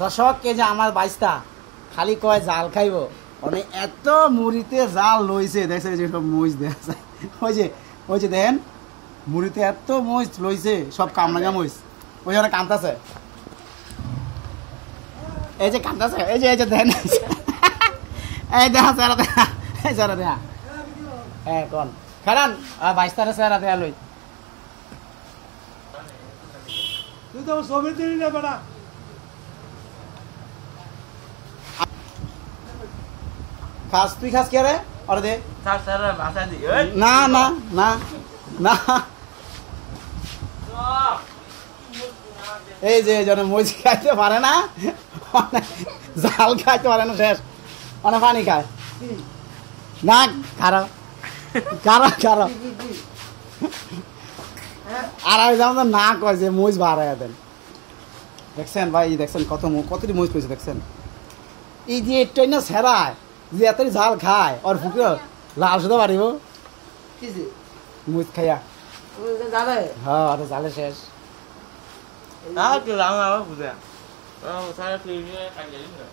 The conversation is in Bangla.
দর্শক এই যে আমার বাইস্তা খালি কয় জাল খাইব মানে এত মুড়িতে জাল লইছে দেখছে যে সব মহিষ দেখা যায় ওই যে দেখেন মুড়িতে এত মহিষ লইছে সব কামরাঙা মহিষ ওই জন্য কান্দাছে এই যে কান্দাছে এই যে দেখেন এই দেখা চেহারা দেখা এই চেহারা দেখা হ্যাঁ কোন খারান বাইস্তারে চেহারা দেখা লই তুই তো ছবি দিলি না বেটা খাস তুই খাস কে রে আরে দে না না না না এই যে জন মরিচ খাইতে পারে না জাল খাইতে পারে না শেষ অনেক পানি খায় না খারাপ খারাপ খারাপ আর আমি যেমন না কয় যে মরিচ বাড়াই দেন দেখছেন ভাই দেখছেন কতটি মরিচ পেয়েছে দেখছেন এই যে এটাই না সেরায় যে এতই ঝাল খায় ওর ফুকে লাল শুধু পারিব মরিচ খাইয়া হ্যাঁ ওটা জালে শেষ Đó, chưa làm đâu, buồn à. Sao nó kêu với anh vậy nữa.